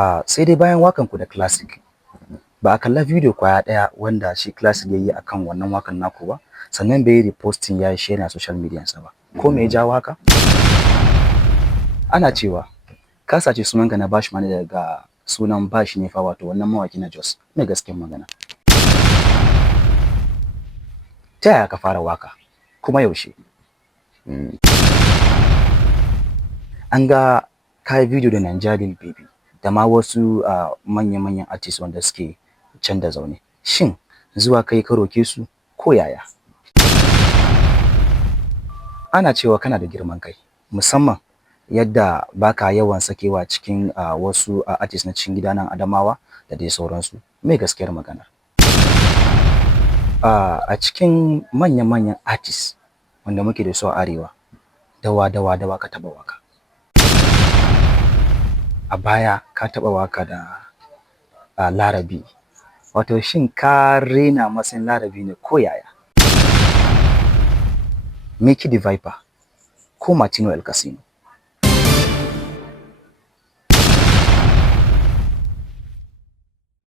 Sai dai bayan wakan ku da classic ba a kalla video kwaya daya wanda shi classic yayi akan wannan wakan naku ba, sannan bai reposting ya share na social media sa ba. Ko me ya jawo haka? Ana cewa ka sace sunanka na bashi mane daga sunan bashi ne fa, wato wannan mawaki na Jos. Me gaskiyar magana? Ta yaya ka fara waka kuma yaushe? An ga kai video da Nigeria baby da ma wasu manya-manyan artists wanda suke can da zaune. Shin zuwa kai ka roke su ko yaya? Ana cewa kana da girman kai, musamman yadda baka yawan sakewa cikin wasu artists na cikin gida nan Adamawa da dai sauransu. Me gaskiyar magana? A cikin manya-manyan artists wanda muke da su a Arewa, dawa ka taba waka? A baya ka taba waka da Larabi, wato shin ka rena matsayin Larabi ne ko yaya? Mickey the Viper ko Martino El Casino?